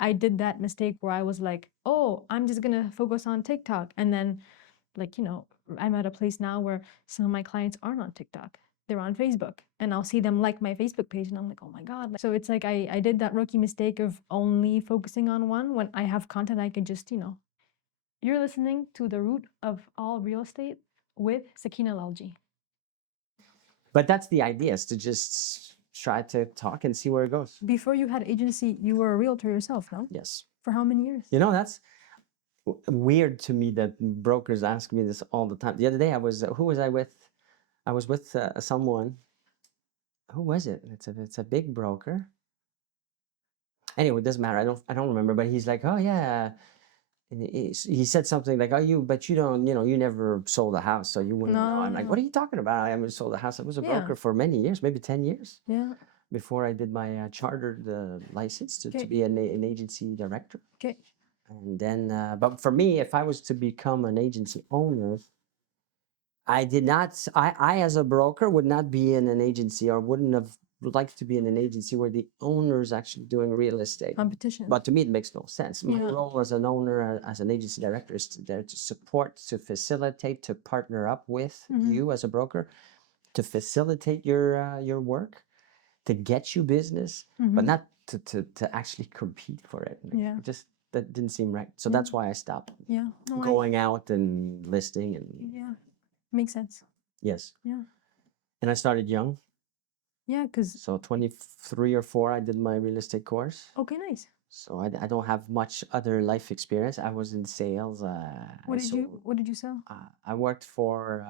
I did that mistake where I was like, oh, I'm just gonna focus on TikTok. And then like, I'm at a place now where some of my clients aren't on TikTok. They're on Facebook, and I'll see them like my Facebook page and I'm like, oh my God. So it's like I did that rookie mistake of only focusing on one when I have content I could just, You're listening to The Root of All Real Estate with Sakina Lalji. But that's the idea, is to just try to talk and see where it goes. Before you had agency, you were a realtor yourself, no? Yes. For how many years? That's weird to me that brokers ask me this all the time. The other day, who was I with? I was with someone. Who was it? It's a big broker. Anyway, it doesn't matter. I don't remember. But he's like, oh yeah. And he said something like, oh, but you don't, you never sold a house, so you wouldn't know. I'm like, what are you talking about? I haven't sold a house. I was a broker for many years, maybe 10 years. Yeah. Before I did my chartered license to be an agency director. Okay. And then, but for me, if I was to become an agency owner, I as a broker would not be in an agency, or wouldn't have liked to be in an agency where the owner is actually doing real estate. Competition. But to me, it makes no sense. My role as an owner, as an agency director, is there to support, to facilitate, to partner up with you as a broker, to facilitate your work, to get you business, but not to actually compete for it. Just that didn't seem right. So that's why I stopped going out and listing and makes sense. Yes. Yeah. And I started young. Yeah, because so 23 or 4, I did my real estate course. Okay, nice. So I don't have much other life experience. I was in sales. What did you sell? I worked for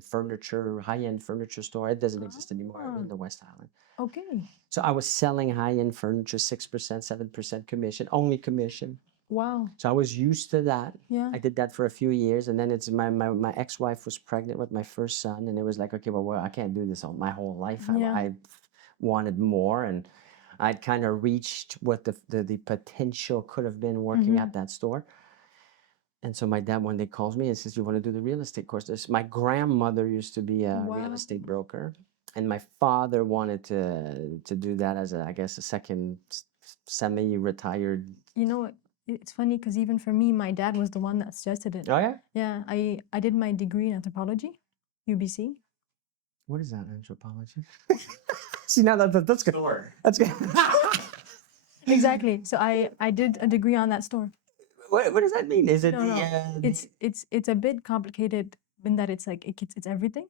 furniture, high-end furniture store. It doesn't exist anymore in the West Island. Okay. So I was selling high-end furniture, 6%, 7% commission, only commission. Wow. So I was used to that. Yeah. I did that for a few years, and then it's my ex-wife was pregnant with my first son, and it was like, okay, well, I can't do this all my whole life. I wanted more, and I'd kind of reached what the potential could have been working at that store. And so my dad one day calls me and says, "You want to do the real estate course?" My grandmother used to be a real estate broker, and my father wanted to do that as I guess a second semi-retired. You know what? It's funny because even for me, my dad was the one that suggested it. Oh yeah? Yeah, I did my degree in anthropology, UBC. What is that, anthropology? See, now that's good. That's good. Exactly. So I did a degree on that store. What does that mean? Is it It's a bit complicated in that it's like it's everything,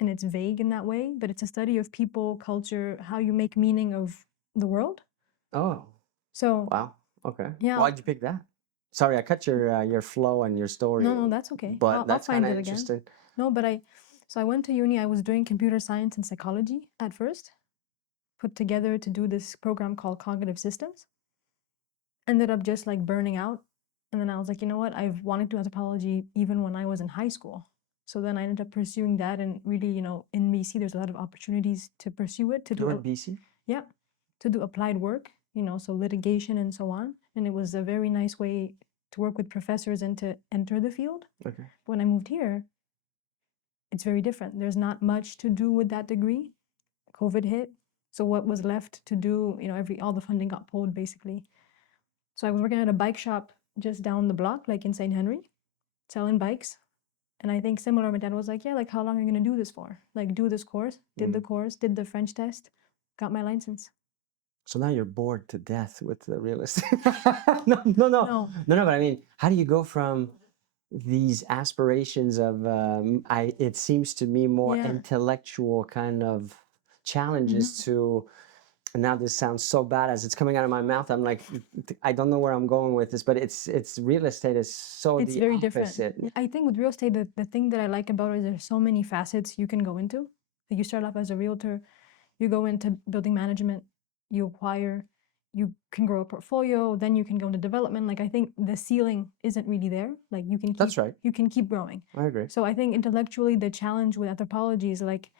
and it's vague in that way, but it's a study of people, culture, how you make meaning of the world. Oh. So wow. Okay. Yeah. Why'd you pick that? Sorry, I cut your flow and your story. No, that's okay. But that's I'll find kind of it again. interesting. No, but I went to uni. I was doing computer science and psychology at first, put together to do this program called cognitive systems. Ended up just like burning out. And then I was like, you know what? I've wanted to do anthropology even when I was in high school. So then I ended up pursuing that, and really, in BC, there's a lot of opportunities to pursue it. You're in BC? Yeah, to do applied work, so litigation and so on. And it was a very nice way to work with professors and to enter the field. Okay. When I moved here, it's very different. There's not much to do with that degree. COVID hit. So what was left to do, all the funding got pulled basically. So I was working at a bike shop just down the block, like in St. Henry, selling bikes. And I think similar, my dad was like, yeah, like how long are you going to do this for? Like do this course, did the course, did the French test, got my license. So now you're bored to death with the real estate. No. But I mean, how do you go from these aspirations of, it seems to me more intellectual kind of challenges to, and now this sounds so bad as it's coming out of my mouth. I'm like, I don't know where I'm going with this, but it's real estate is so it's the very opposite. Different. I think with real estate, the thing that I like about it is there's so many facets you can go into. Like you start off as a realtor, you go into building management, you acquire, you can grow a portfolio, then you can go into development. Like I think the ceiling isn't really there. Like you can keep, That's right. You can keep growing. I agree. So I think intellectually the challenge with anthropology is like,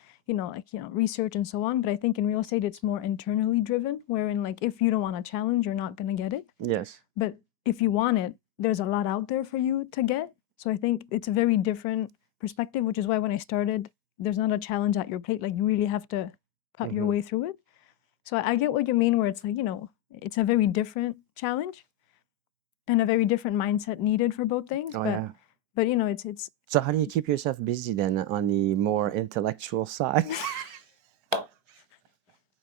research and so on. But I think in real estate it's more internally driven, wherein like if you don't want a challenge, you're not gonna get it. Yes. But if you want it, there's a lot out there for you to get. So I think it's a very different perspective, which is why when I started, there's not a challenge at your plate. Like you really have to cut your way through it. So I get what you mean, where it's like, it's a very different challenge and a very different mindset needed for both things. Oh, but yeah. but you know, it's So how do you keep yourself busy then on the more intellectual side?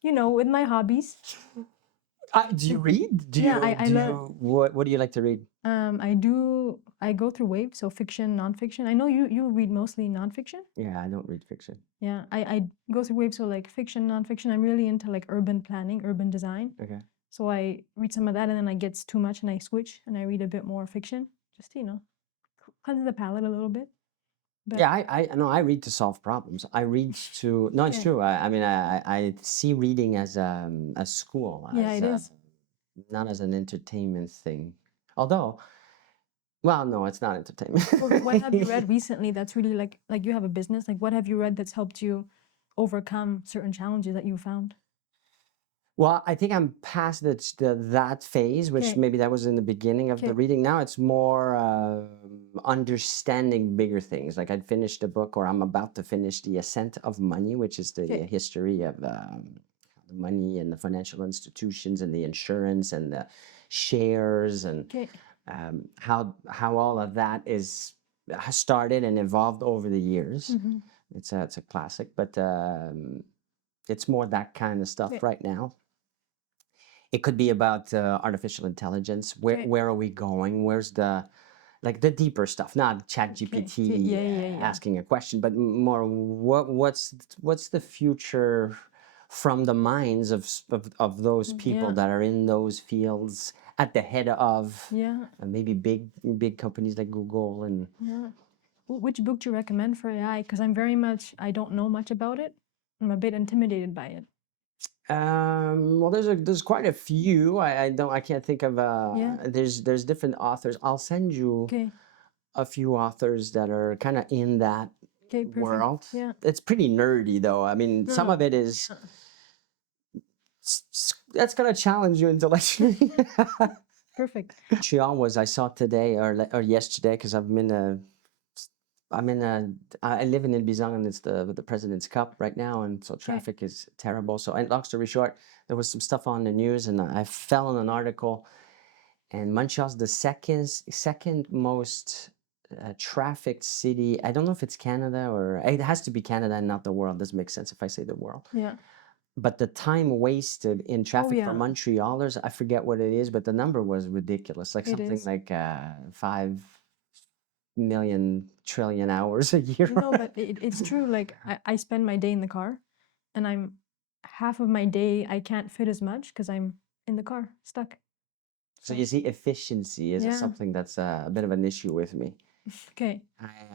you know, with my hobbies. Do you read? Yeah, I love. What do you like to read? I go through waves, so fiction, nonfiction. I know you read mostly nonfiction. Yeah, I don't read fiction. Yeah, I go through waves, so like fiction, nonfiction. I'm really into like urban planning, urban design. Okay. So I read some of that, and then it gets too much, and I switch, and I read a bit more fiction, just to, you know, cleanse the palate a little bit. But Yeah, I know I read to solve problems. I read to no, it's okay, true. I mean, I see reading as a school, yeah, as it is. not as an entertainment thing. Although, well, no, it's not entertainment. Well, what have you read recently that's really like you have a business? Like, what have you read that's helped you overcome certain challenges that you found? Well, I think I'm past that phase, which Okay, maybe that was in the beginning of the okay, reading. Now it's more understanding bigger things. Like I'd finished a book, or I'm about to finish The Ascent of Money, which is the okay, history of the money and the financial institutions and the insurance and the shares and okay. how all of that has started and evolved over the years. Mm-hmm. It's a classic, but it's more that kind of stuff Okay, right now. It could be about artificial intelligence. okay, Where are we going? Where's the like the deeper stuff, not chat okay. GPT Yeah, yeah, yeah. asking a question, but more what's the future from the minds of those people Yeah, that are in those fields at the head of yeah, maybe big companies like Google and yeah. Which book do you recommend for AI? Because I don't know much about it. I'm a bit intimidated by it. well, there's quite a few. I can't think of Yeah, there's different authors. I'll send you okay, a few authors that are kind of in that okay, perfect. world. Yeah, It's pretty nerdy though. I mean, no, some no, of it is yeah, that's gonna challenge you intellectually. perfect. Montreal was I saw today or yesterday because I'm in a I live in Ibizang and it's the President's Cup right now and so Okay, traffic is terrible. So and long story short, there was some stuff on the news and I fell on an article and Montreal's the second most trafficked city. I don't know if it's Canada or it has to be Canada and not the world. Doesn't make sense if I say the world. yeah. But the time wasted in Oh traffic for yeah, Montrealers, I forget what it is, but the number was ridiculous. Like it something is. like 5 million trillion hours a year. No, but it's true. Like I spend my day in the car, and I'm half of my day I can't fit as much because I'm in the car stuck. So So you see, efficiency is yeah, something that's a bit of an issue with me. okay,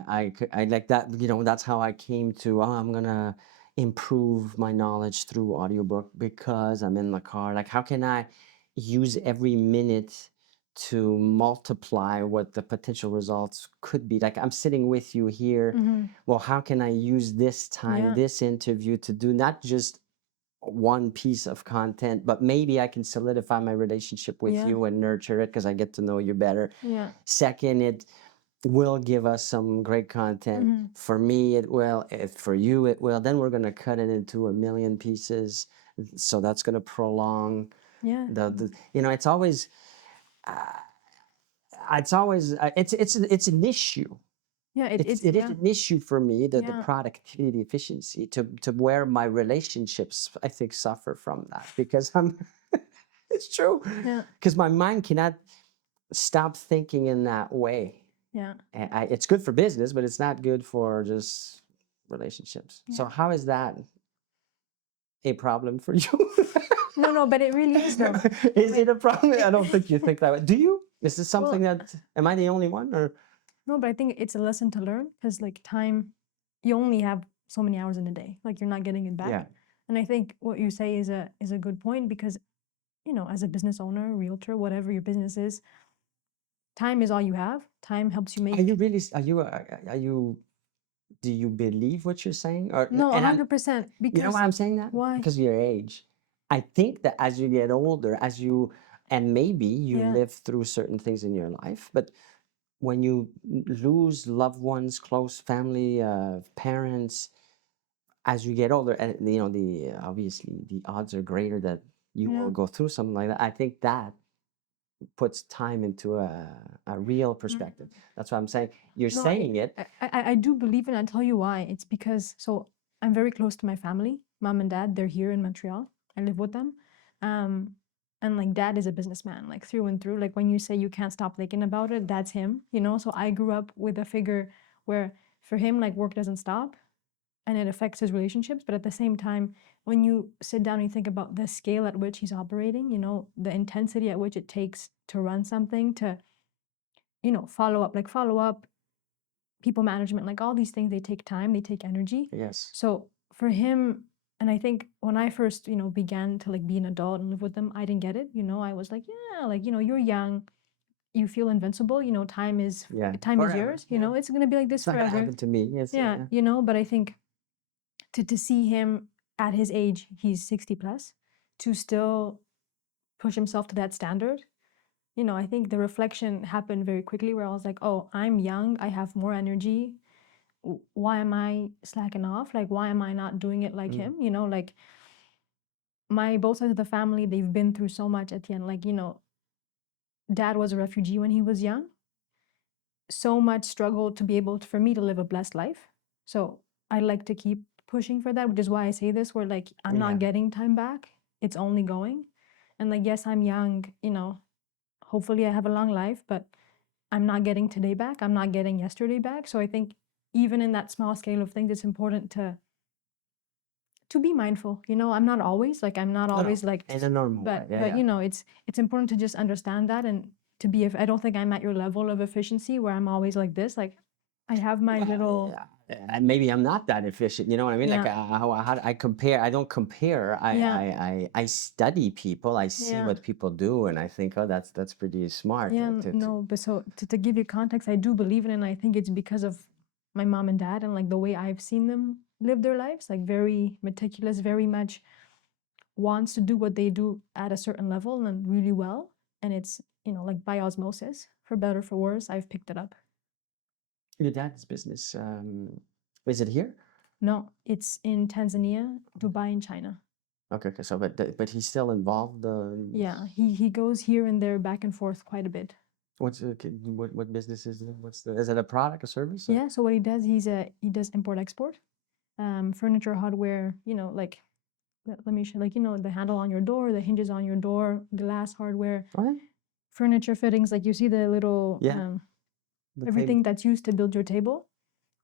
I like that, that's how I came to, oh, I'm gonna improve my knowledge through audiobook because I'm in the car. Like, how can I use every minute to multiply what the potential results could be? Like, I'm sitting with you here. mm-hmm. Well, how can I use this time, Yeah, this interview to do not just one piece of content, but maybe I can solidify my relationship with yeah, you and nurture it because I get to know you better. yeah, Second, it will give us some great content. mm-hmm. For me, it will. If for you, it will. Then we're going to cut it into a million pieces. So that's going to prolong Yeah, it's always, it's an issue. yeah. It is Yeah, an issue for me, the yeah, productivity efficiency to where my relationships, I think, suffer from that because it's true. yeah, Because my mind cannot stop thinking in that way. yeah, It's good for business, but it's not good for just relationships. So yeah. how is that a problem for you? No, no, but it really is though. Is Like it a problem? I it, don't think you think that way. Do you? Is this something well, that, am I the only one or? no, but I think it's a lesson to learn because like time, you only have so many hours in a day. Like you're not getting it back. Yeah. And I think what you say is a good point because as a business owner, realtor, whatever your business is, time is all you have. Time helps you Are you make. really, are you, do you believe what you're saying? Or, No, and I'm, 100% you know why because I'm saying that? why? Because of your age. I think that as you get older, and maybe you Yeah. live through certain things in your life, but when you lose loved ones, close family, parents, as you get older, and the obviously the odds are greater that you will go through something like that. I think that puts time into a real perspective. That's what I'm saying. You're No, saying it. I do believe it. I'll tell you why. It's because, so I'm very close to my family, mom and dad. They're here in Montreal. I live with them. And like dad is a businessman, like through and through. Like when you say you can't stop thinking about it, that's him, you know? So I grew up with a figure where for him, like work doesn't stop and it affects his relationships. But at the same time, when you sit down and you think about the scale at which he's operating, you know, the intensity at which it takes to run something, to, you know, follow up, people management, like all these things, they take time, they take energy. Yes. So for him, and I think when I first, you know, began to like be an adult and live with them, I didn't get it. You know, I was like, yeah, like, you know, you're young, you feel invincible, you know, time is Forever. yours, you know, it's gonna be like this It's not gonna forever. happen to me. Yes. Yeah, you know, but I think to see him at his age, he's 60 plus, to still push himself to that standard, you know, I think the reflection happened very quickly where I was like, oh, I'm young, I have more energy. Why am I slacking off? Like, why am I not doing it like him? You know, like my both sides of the family, they've been through so much at the end. Like, you know, dad was a refugee when he was young. So much struggle to be able to, for me to live a blessed life. So I like to keep pushing for that, which is why I say this, where like I'm not getting time back. It's only going. And like, yes, I'm young, you know, hopefully I have a long life, but I'm not getting today back. I'm not getting yesterday back. So I think even in that small scale of things, it's important to be mindful. You know, I'm not always like in a normal way. but you know, it's important to just understand that and to be. If I don't think I'm at your level of efficiency where I'm always like this, like I have my little. Maybe I'm not that efficient. You know what I mean? Like Yeah. how I compare. I don't compare. Yeah. I study people. I see Yeah. what people do, and I think, oh, that's pretty smart. Yeah, no, but so to give you context, I do believe in it, and I think it's because of my mom and dad and like the way I've seen them live their lives, like very meticulous, very much wants to do what they do at a certain level and really well. And it's, you know, like by osmosis, for better, for worse, I've picked it up. Your dad's business, is it here? No, it's in Tanzania, Dubai, and China. Okay, so but he's still involved. Yeah, he goes here and there, back and forth quite a bit. What business is it? Is it a product, a service? Yeah, so what he does, he does import export, furniture, hardware, you know, like let me show, like, you know, the handle on your door, the hinges on your door, glass hardware, furniture fittings, like you see the little everything that's used to build your table,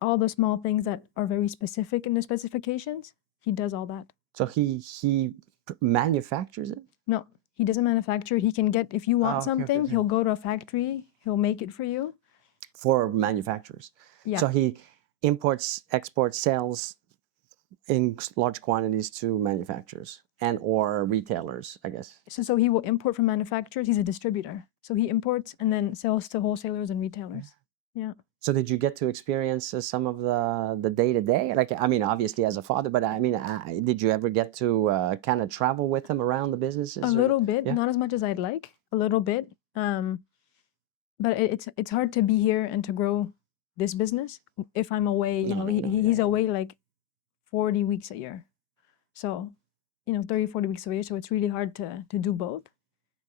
all the small things that are very specific in the specifications, he does all that. So he manufactures it? No, he doesn't manufacture. He can get, if you want something, he'll go to a factory, he'll make it for you. For manufacturers. Yeah. So he imports, exports, sells in large quantities to manufacturers and or retailers, I guess. So he will import from manufacturers. He's a distributor. So he imports and then sells to wholesalers and retailers. Yeah. So did you get to experience some of the day-to-day? Like, I mean, obviously as a father, but I mean, did you ever get to kind of travel with him around the businesses? A little bit, not as much as I'd like, a little bit. But it's hard to be here and to grow this business if I'm away. You know, he's away like 40 weeks a year. So, you know, 30, 40 weeks a year. So it's really hard to do both.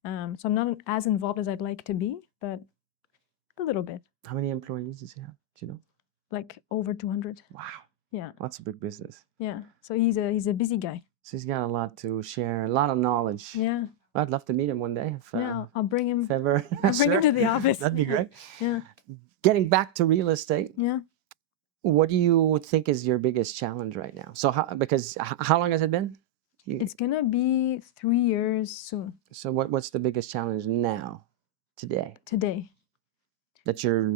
So I'm not as involved as I'd like to be, but a little bit. How many employees does he have? Do you know? Like over 200. Wow. Yeah. That's a big business. Yeah. So he's a busy guy. So he's got a lot to share, a lot of knowledge. Yeah. I'd love to meet him one day. Yeah, I'll bring him. If ever. I'll bring him to the office. That'd be great. Yeah. Getting back to real estate. Yeah. What do you think is your biggest challenge right now? So how long has it been? It's gonna be 3 years soon. So what's the biggest challenge now, today? Today. That you're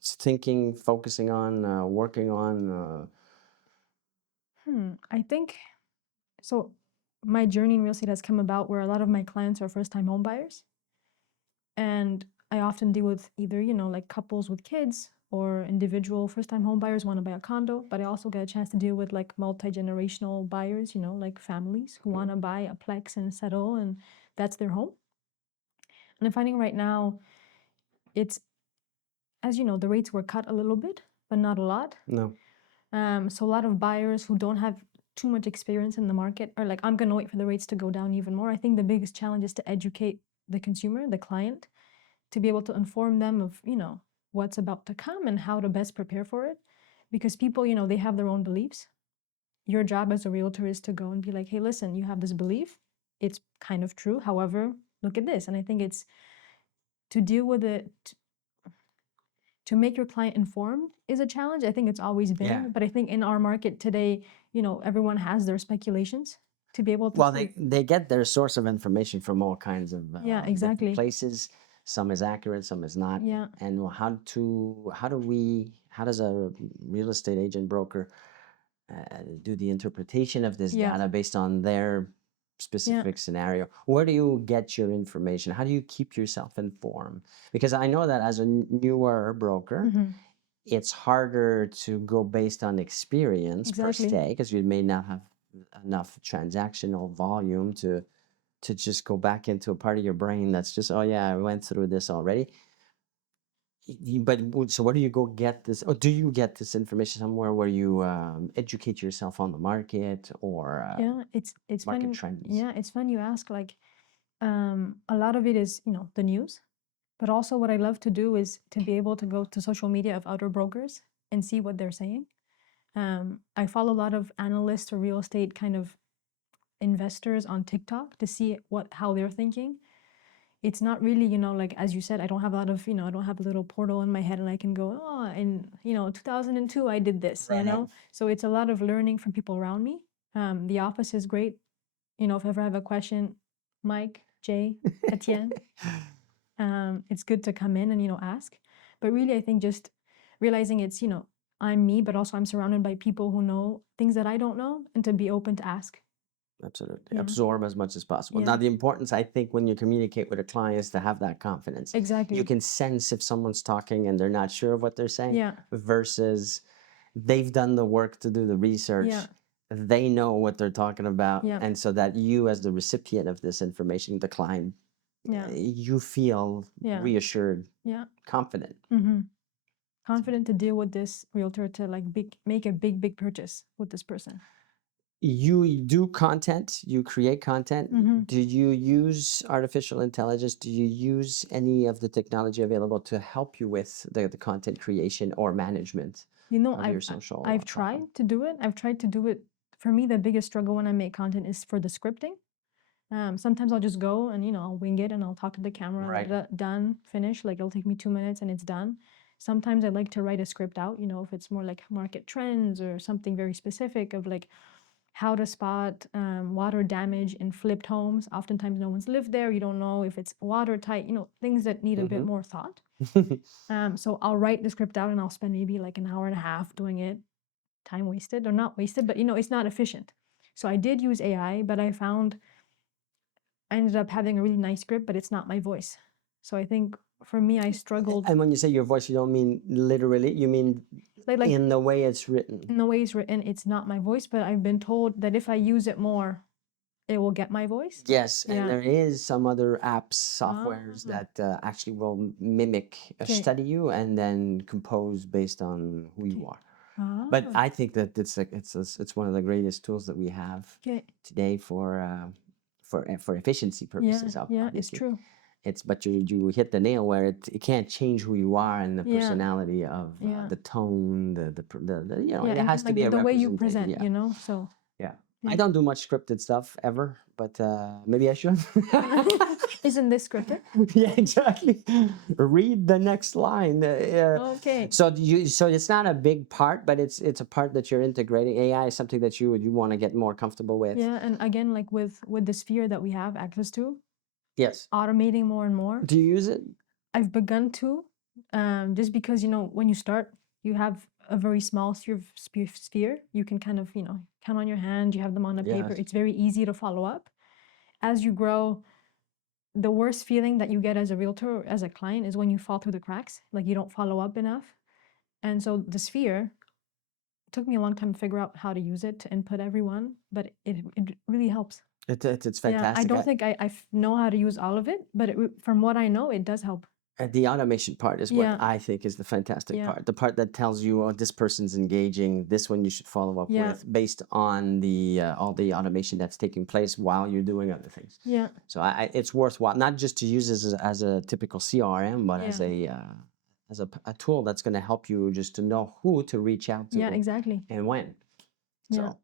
thinking, focusing on, working on? I think so. My journey in real estate has come about where a lot of my clients are first-time home buyers, and I often deal with either, you know, like couples with kids or individual first-time home buyers want to buy a condo, but I also get a chance to deal with like multi-generational buyers, you know, like families who want to buy a plex and settle, and that's their home. And I'm finding right now, it's, as you know, the rates were cut a little bit, but not a lot. No. So a lot of buyers who don't have too much experience in the market, or like I'm going to wait for the rates to go down even more. I think the biggest challenge is to educate the consumer, the client, to be able to inform them of, what's about to come and how to best prepare for it. Because people, they have their own beliefs. Your job as a realtor is to go and be like, hey, listen, you have this belief. It's kind of true. However, look at this. And I think it's to deal with it, to make your client informed is a challenge. I think it's always been, Yeah. but I think in our market today, everyone has their speculations to be able to Well, see. they get their source of information from all kinds of Yeah, different exactly. places. Some is accurate, some is not. Yeah. And how does a real estate agent broker do the interpretation of this Yeah. data based on their specific scenario? Where do you get your information? How do you keep yourself informed? Because I know that as a newer broker, it's harder to go based on experience per Exactly. se, because you may not have enough transactional volume to just go back into a part of your brain that's just, oh yeah, I went through this already. But so where do you go get this, or do you get this information somewhere where you educate yourself on the market or Yeah, it's market fun. trends? Yeah, it's fun you ask. Like, a lot of it is, the news, but also what I love to do is to be able to go to social media of other brokers and see what they're saying. I follow a lot of analysts or real estate kind of investors on TikTok to see how they're thinking. It's not really, like as you said, I don't have a lot of, I don't have a little portal in my head and I can go, oh, in 2002 I did this, So it's a lot of learning from people around me. The office is great. If I ever have a question, Mike, Jay, Etienne, it's good to come in and ask. But really, I think just realizing it's I'm me, but also I'm surrounded by people who know things that I don't know, and to be open to ask. Absolutely. Yeah. Absorb as much as possible. Yeah. Now, the importance, I think, when you communicate with a client is to have that confidence. Exactly. You can sense if someone's talking and they're not sure of what they're saying, Yeah. versus they've done the work to do the research. Yeah. They know what they're talking about. Yeah. And so that you, as the recipient of this information, the client, Yeah. you feel Yeah. reassured, Yeah. confident. Confident to deal with this realtor to like make a big purchase with this person. You do content, you create content. Do you use artificial intelligence? Do you use any of the technology available to help you with the content creation or management of your social I've platform? tried to do it. I've tried to do it. For me, the biggest struggle when I make content is for the scripting. Sometimes I'll just go and I'll wing it and I'll talk to the camera, Right. done, finish. Like it'll take me 2 minutes and it's done. Sometimes I like to write a script out, if it's more like market trends or something very specific of like how to spot water damage in flipped homes. Oftentimes no one's lived there. You don't know if it's watertight, things that need a bit more thought. So I'll write the script out and I'll spend maybe like an hour and a half doing it. Time wasted, or not wasted, but it's not efficient. So I did use AI, but I found I ended up having a really nice script, but it's not my voice. So I think for me, I struggled. And when you say your voice, you don't mean literally, you mean like in the way it's written. in the way it's written, it's not my voice, but I've been told that if I use it more, it will get my voice. Yes, and Yeah. there is some other apps, softwares that actually will mimic, study you, and then compose based on who you are. But I think that it's one of the greatest tools that we have today for efficiency purposes. Yeah, it's Obviously. true. But you hit the nail where it can't change who you are and the Yeah. personality of Yeah. the tone, Yeah, it and has to like be a the way you representation. present, Yeah. so Yeah. Yeah. I don't do much scripted stuff ever, but maybe I should. Isn't this scripted? Yeah, exactly. Read the next line. Okay. So it's not a big part, but it's a part that you're integrating. AI is something that you want to get more comfortable with. Yeah, and again, like with the Sphear that we have access to, Yes. automating more and more. Do you use it? I've begun to, just because when you start, you have a very small sphere. You can kind of count on your hand. You have them on a paper. Yes. It's very easy to follow up. As you grow, the worst feeling that you get as a realtor or as a client is when you fall through the cracks, like you don't follow up enough. And so the Sphere took me a long time to figure out how to use it to input everyone, but it really helps. It's Yeah, I fantastic. don't think I know how to use all of it, but from what I know, it does help. The automation part is what Yeah. I think is the fantastic Yeah. part. The part that tells you, oh, this person's engaging, this one you should follow up Yeah. with, based on the all the automation that's taking place while you're doing other things. Yeah. So it's worthwhile not just to use this as a typical CRM, but as Yeah. a tool that's going to help you just to know who to reach out to Yeah, exactly. and when. Yeah. So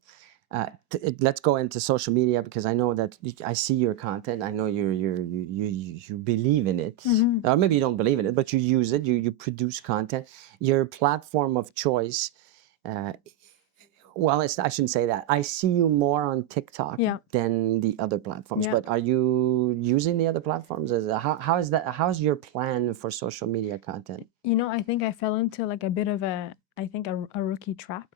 let's go into social media, because I know that I see your content. I know you believe in it, Mhm. or maybe you don't believe in it, but you use it. You produce content. Your platform of choice. Uh, well, I shouldn't say that. I see you more on TikTok Yeah. than the other platforms. Yeah. But are you using the other platforms? How is that? How's your plan for social media content? You know, I think I fell into like a bit of a rookie trap.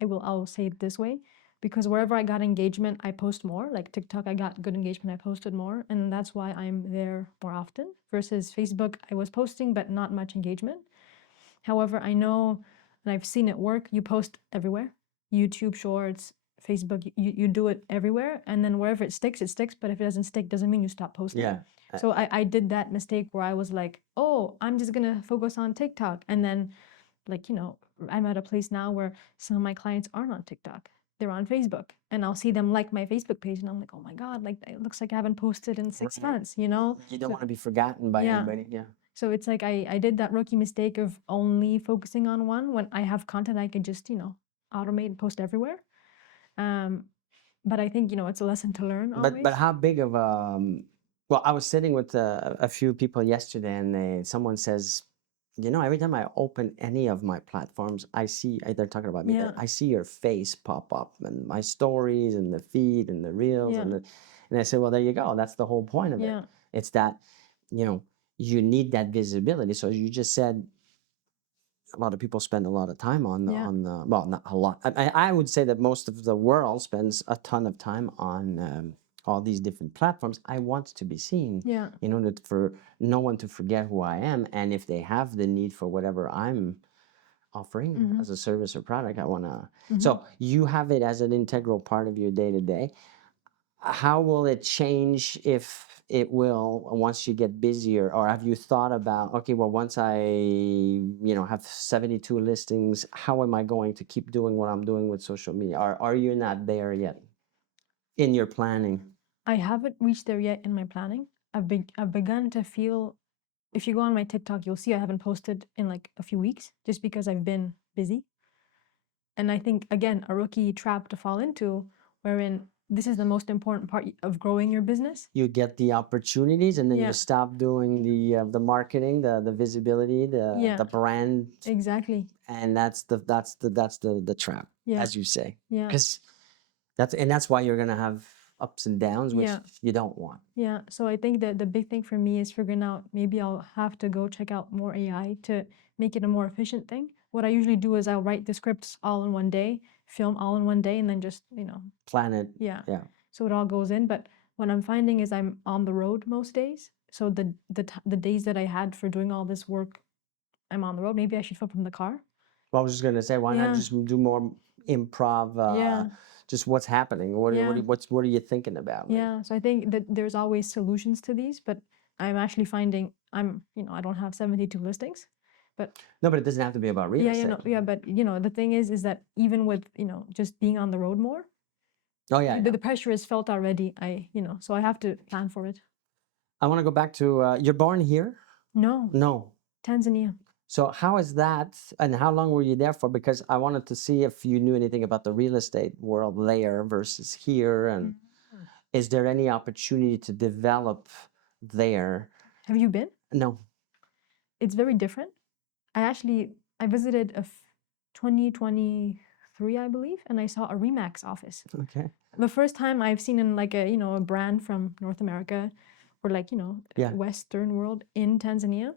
I'll say it this way, because wherever I got engagement, I post more. Like TikTok, I got good engagement, I posted more, and that's why I'm there more often. Versus Facebook, I was posting but not much engagement. However, I know, and I've seen it work. You post everywhere, YouTube Shorts, Facebook. You do it everywhere, and then wherever it sticks, it sticks. But if it doesn't stick, doesn't mean you stop posting. Yeah. So I did that mistake where I was like, oh, I'm just gonna focus on TikTok, and then like, I'm at a place now where some of my clients aren't on TikTok. They're on Facebook, and I'll see them like my Facebook page, and I'm like, oh my God, like it looks like I haven't posted in 6 months, You don't So want to be forgotten by yeah. anybody. Yeah. So it's like I did that rookie mistake of only focusing on one when I have content I could just, automate and post everywhere. But I think, it's a lesson to learn But always. how big of well, I was sitting with a few people yesterday, and someone says, every time I open any of my platforms, I see they're talking about me. Yeah. I see your face pop up and my stories and the feed and the reels Yeah. and I said, well, there you go. That's the whole point of it. Yeah. It's that you need that visibility. So you just said a lot of people spend a lot of time on the Yeah. well, not a lot. I would say that most of the world spends a ton of time on all these different platforms. I want to be seen Yeah. in order for no one to forget who I am, and if they have the need for whatever I'm offering as a service or product, I want to. So you have it as an integral part of your day to day. How will it change, if it will, once you get busier? Or have you thought about, okay, well, once I have 72 listings, how am I going to keep doing what I'm doing with social media? Are you not there yet in your planning? I haven't reached there yet in my planning. I've begun to feel, if you go on my TikTok, you'll see I haven't posted in like a few weeks just because I've been busy. And I think, again, a rookie trap to fall into, wherein this is the most important part of growing your business. You get the opportunities, and then Yeah. you stop doing the marketing, the visibility, the brand, Exactly. and that's the trap, Yeah. as you say. Yeah. Because that's why you're gonna have ups and downs, which Yeah. you don't want. Yeah. So I think that the big thing for me is figuring out, maybe I'll have to go check out more AI to make it a more efficient thing. What I usually do is I'll write the scripts all in one day, film all in one day, and then just, Plan it. yeah. Yeah. So it all goes in. But what I'm finding is I'm on the road most days. So the days that I had for doing all this work, I'm on the road. Maybe I should film from the car. Well, I was just gonna say, why not Yeah. just do more improv? Yeah. Just what's happening? What Yeah. what are you thinking about? Yeah. So I think that there's always solutions to these, but I'm actually finding I don't have 72 listings, but No, but it doesn't have to be about real estate. but the thing is that even with, just being on the road more, Oh yeah, the pressure is felt already. So I have to plan for it. I want to go back to you're born here? No, No. Tanzania. So how is that, and how long were you there for? Because I wanted to see if you knew anything about the real estate world there versus here, and is there any opportunity to develop there? Have you been? No. It's very different. I visited 2023, I believe, and I saw a Remax office. Okay. The first time I've seen in like a brand from North America, or like, Yeah. Western world in Tanzania.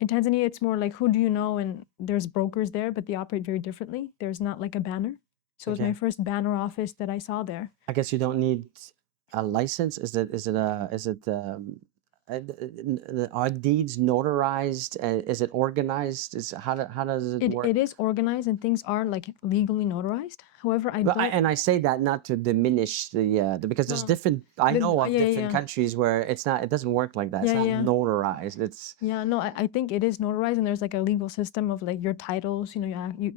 In Tanzania, it's more like, who do you know? And there's brokers there, but they operate very differently. There's not like a banner. So it's my Okay. first banner office that I saw there. I guess you don't need a license. Is it are deeds notarized? Is it organized? How does it work? It is organized and things are like legally notarized. However, I But don't. and I say that not to diminish because there's No, different. I know of yeah, different yeah, countries where it's not. It doesn't work like that. It's yeah, not yeah. notarized. It's Yeah, no, I think it is notarized, and there's like a legal system of like your titles.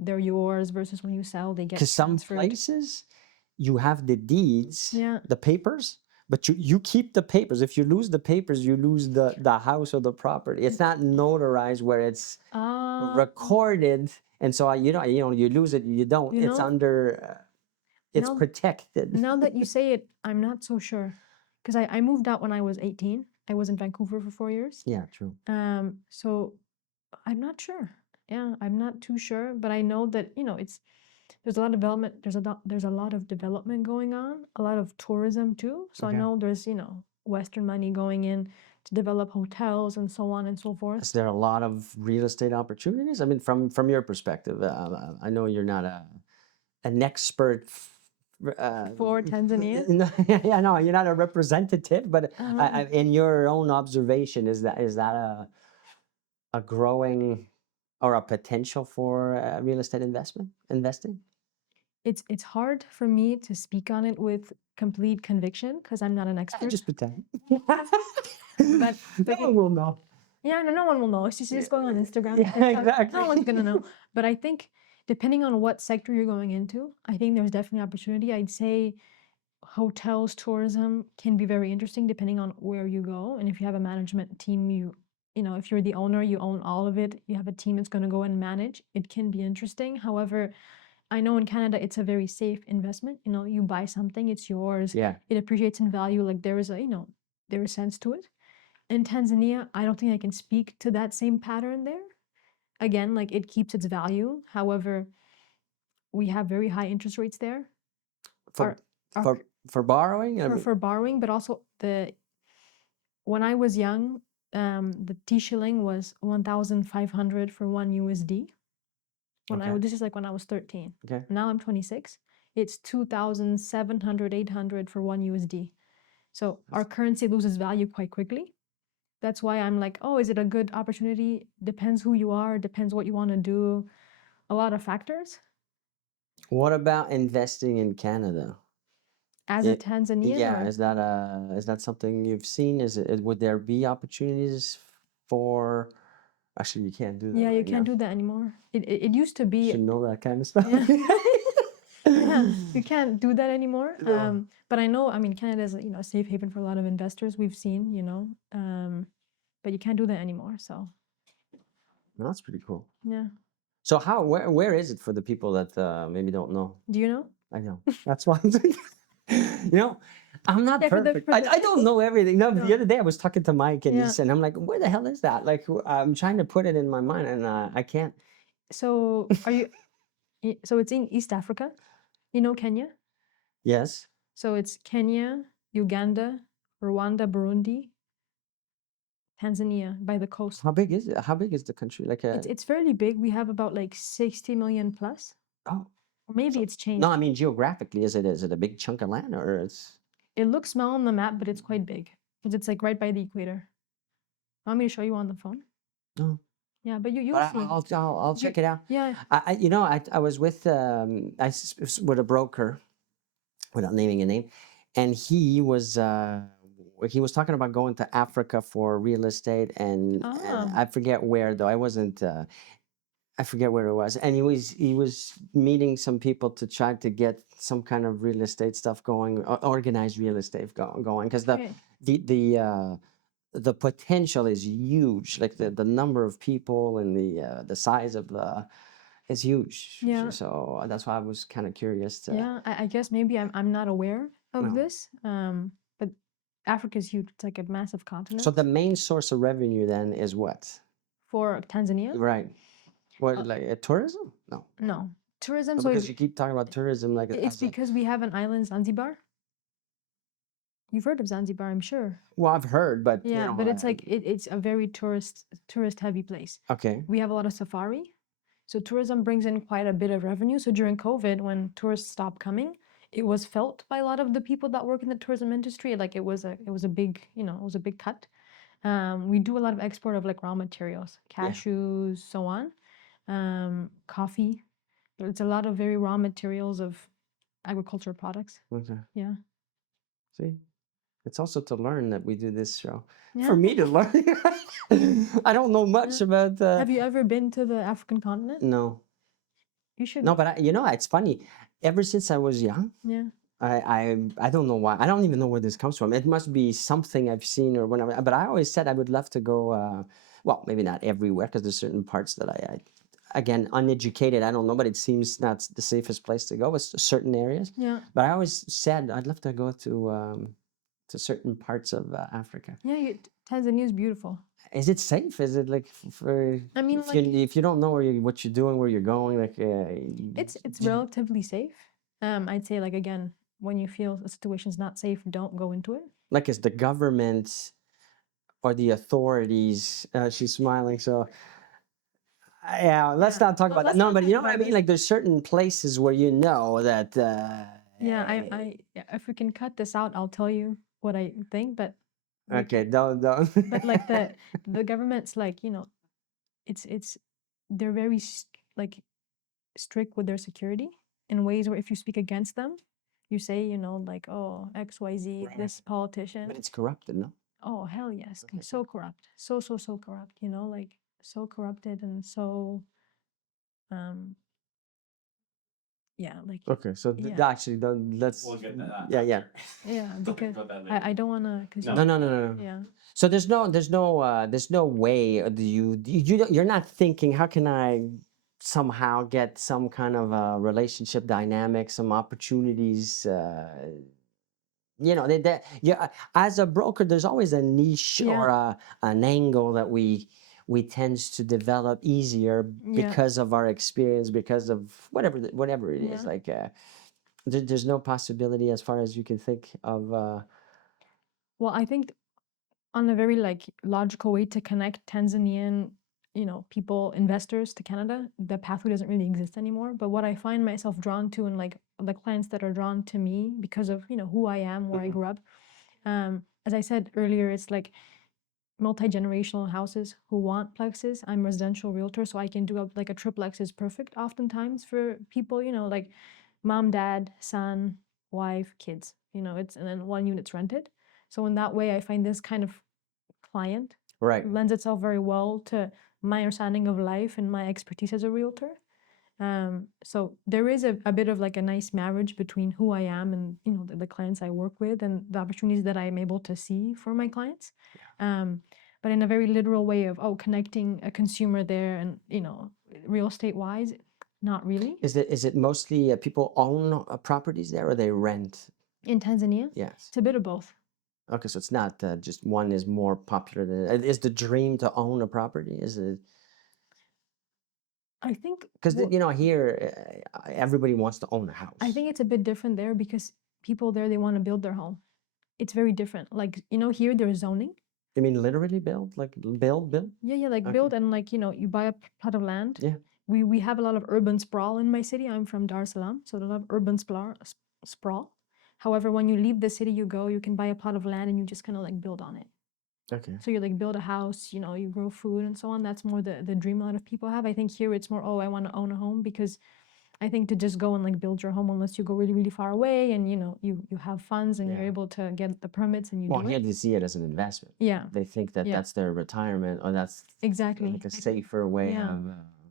They're yours versus when you sell, they get because some transferred. places you have the deeds, Yeah. the papers, but you keep the papers. If you lose the papers, you lose the house or the property. It's not notarized where it's recorded, and so you lose it, you don't. You It's know, under. It's now protected. now that you say it, I'm not so sure, because I moved out when I was 18. I was in Vancouver for 4 years. Yeah, true. So I'm not sure. Yeah, I'm not too sure, but I know that there's a lot of development. There's a lot of development going on, a lot of tourism too. So I Okay. know there's Western money going in to develop hotels and so on and so forth. Is there a lot of real estate opportunities? I mean, from your perspective, I know you're not an expert For Tanzania? yeah, no, you're not a representative, but in your own observation, is that a growing or a potential for real estate investing? It's hard for me to speak on it with complete conviction because I'm not an expert. Just pretend. But No one will know. yeah, no one will know. It's just going on Instagram. Yeah, exactly. No one's gonna know. But I think depending on what sector you're going into, I think there's definitely opportunity. I'd say hotels, tourism can be very interesting depending on where you go. And if you have a management team, if you're the owner, you own all of it, you have a team that's going to go and manage, it can be interesting. However, I know in Canada, it's a very safe investment. You buy something, it's yours. Yeah. It appreciates in value. Like there is sense to it. In Tanzania, I don't think I can speak to that same pattern there. Again, like it keeps its value. However, we have very high interest rates there. For borrowing? For borrowing, but also when I was young, the T shilling was 1,500 for $1. This is like when I was 13. Okay. Now I'm 26. It's 2,700, 800 for $1. So our currency loses value quite quickly. That's why I'm like, oh, is it a good opportunity? Depends who you are, depends what you want to do. A lot of factors. What about investing in Canada? As a Tanzanian, Yeah, or is that something you've seen? Would there be opportunities for? Actually, you can't do that. yeah, you right can't now. do that anymore. It used to You be. should know that kind of stuff. Yeah. Yeah, you can't do that anymore. No. But I know, I mean, Canada is a safe haven for a lot of investors. We've seen, but you can't do that anymore. So No, that's pretty cool. yeah. So where is it for the people that maybe don't know? Do you know? I know. That's why I'm saying. I'm not Yeah, perfect. I don't know everything. No, the No. other day I was talking to Mike and Yeah. I'm like, where the hell is that? Like, I'm trying to put it in my mind and I can't. So so it's in East Africa. You know Kenya? Yes. So it's Kenya, Uganda, Rwanda, Burundi, Tanzania by the coast. How big is it? How big is the country? Like It's fairly big. We have about like 60 million plus. oh, Or maybe it's changed. no, I mean geographically, is it a big chunk of land or it's? It looks small on the map, but it's quite big because it's like right by the equator. Want me to show you on the phone? No. Yeah, but you'll But see. I'll check it out. Yeah. I was with with a broker, without naming a name, and he was talking about going to Africa for real estate, and I forget where though. I forget where it was, and he was meeting some people to try to get some kind of real estate stuff going, organized real estate going, because the potential is huge. Like the number of people and the size of the is huge. Yeah. So that's why I was kind of curious to. Yeah, I guess maybe I'm not aware of No. this. But Africa is huge. It's like a massive continent. So the main source of revenue then is what? For Tanzania? Right. What, like tourism? No. No. Tourism. No, So because you keep talking about tourism like it's because we have an island, Zanzibar. You've heard of Zanzibar, I'm sure. Well, I've heard, but yeah, but it's like it's a very tourist heavy place. Okay. We have a lot of safari. So tourism brings in quite a bit of revenue. So during COVID, when tourists stopped coming, it was felt by a lot of the people that work in the tourism industry. Like it was a big, it was a big cut. We do a lot of export of like raw materials, Yeah. cashews, so on. Coffee. It's a lot of very raw materials of agricultural products. Okay. Yeah. See, it's also to learn that we do this show. Yeah. For me to learn, I don't know much about. Have you ever been to the African continent? No. You should. No, but it's funny. Ever since I was young, Yeah. I don't know why. I don't even know where this comes from. It must be something I've seen or whatever. But I always said I would love to go. Well, maybe not everywhere because there's certain parts that I again, uneducated. I don't know, but it seems not the safest place to go. It's certain areas. Yeah. But I always said I'd love to go to certain parts of Africa. Yeah. Tanzania is beautiful. Is it safe? Is it like for? I mean, if you don't know what you're doing, where you're going, like it's relatively safe. I'd say like again, when you feel a situation's not safe, don't go into it. Like, is the government or the authorities? She's smiling, so. Yeah, let's not talk about that. No, but you know what I mean. Like, there's certain places where you know that. Yeah, if we can cut this out, I'll tell you what I think. But Okay, don't. But like the government's like it's they're very like strict with their security in ways where if you speak against them, you say like oh XYZ this politician. But it's corrupted, no? Oh hell yes, so corrupt, so corrupt. Like so corrupted and so yeah, like Okay, so yeah. actually, let's. We'll get to that. Yeah. Yeah, Talk because about that later. I don't want to. No. Yeah. So there's no way. You're not thinking, how can I somehow get some kind of a relationship dynamic, some opportunities? Yeah. As a broker, there's always a niche or an angle that we tends to develop easier because of our experience, because of whatever it is. Like, there's no possibility as far as you can think of. Well, I think on a very like logical way to connect Tanzanian, people, investors to Canada, the pathway doesn't really exist anymore. But what I find myself drawn to and like the clients that are drawn to me because of, who I am, where I grew up. As I said earlier, it's like multi-generational houses who want plexes. I'm residential realtor, so I can do like a triplex is perfect oftentimes for people, like mom, dad, son, wife, kids. It's and then one unit's rented. So in that way, I find this kind of client lends itself very well to my understanding of life and my expertise as a realtor. So there is a bit of like a nice marriage between who I am and the clients I work with and the opportunities that I'm able to see for my clients. But in a very literal way of connecting a consumer there and real estate wise, not really. Is it mostly people own properties there or they rent? In Tanzania? Yes. It's a bit of both. Okay, so it's not just one is more popular than. Is the dream to own a property? Is it? I think because here everybody wants to own a house. I think it's a bit different there because people there they want to build their home. It's very different. Like here there's zoning. You mean literally build, like build? Yeah, like build and like you buy a plot of land. Yeah. We have a lot of urban sprawl in my city. I'm from Dar es Salaam, so a lot of urban sprawl. However, when you leave the city, you can buy a plot of land and you just kind of like build on it. Okay. So you like build a house, you grow food and so on. That's more the dream a lot of people have. I think here it's more, I want to own a home because I think to just go and like build your home unless you go really, really far away and you have funds and you're able to get the permits and you do it. Well, here they see it as an investment. Yeah. They think that that's their retirement or that's exactly like a safer way of.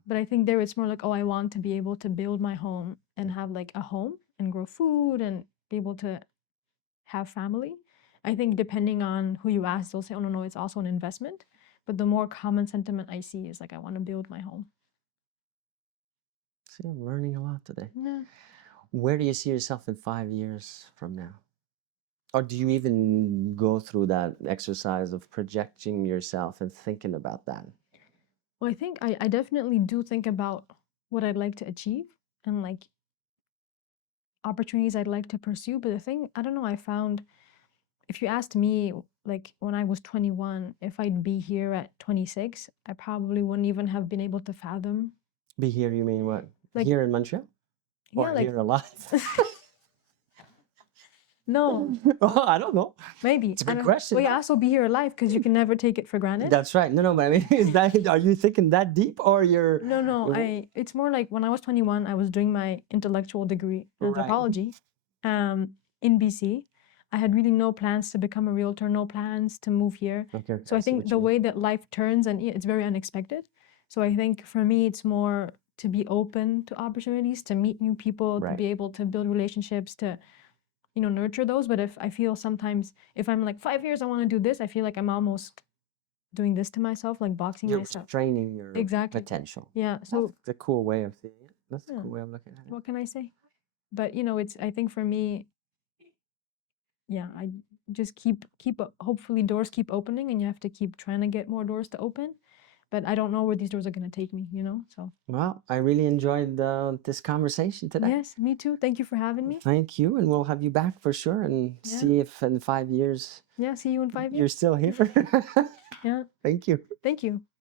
But I think there it's more like, I want to be able to build my home and have like a home and grow food and be able to have family. I think depending on who you ask, they'll say, oh, no, it's also an investment. But the more common sentiment I see is like, I want to build my home. See, I'm learning a lot today. Yeah. Where do you see yourself in 5 years from now? Or do you even go through that exercise of projecting yourself and thinking about that? Well, I think I definitely do think about what I'd like to achieve and like opportunities I'd like to pursue. But the thing, I don't know, I found if you asked me like when I was 21, if I'd be here at 26, I probably wouldn't even have been able to fathom. Be here, you mean what? Like, here in Montreal? Yeah, or like here alive? No, Oh, I don't know. maybe. It's a I good don't. question. Well, yeah, No? also be here alive because you can never take it for granted. That's right. No, no, but I mean, is that, are you thinking that deep or you're No, you're- it's more like when I was 21, I was doing my intellectual degree in Right. anthropology, in BC. I had really no plans to become a realtor, no plans to move here. Okay, okay, So I see think what the you mean. way that life turns and it's very unexpected. So I think for me, it's more to be open to opportunities, to meet new people, to Right. be able to build relationships, to nurture those. But if I feel sometimes if I'm like 5 years, I want to do this, I feel like I'm almost doing this to myself, like boxing You're myself. restraining your Exactly. potential. Yeah. So That's a cool way of seeing it. That's a yeah, cool way of looking at it. what can I say? But it's I think for me, yeah, I just hopefully doors keep opening and you have to keep trying to get more doors to open. But I don't know where these doors are going to take me, so. Well, I really enjoyed this conversation today. Yes, me too. Thank you for having me. Thank you, and we'll have you back for sure and Yeah. see if in 5 years Yeah, see you in 5 you're years. still here. Yeah. Thank you. Thank you.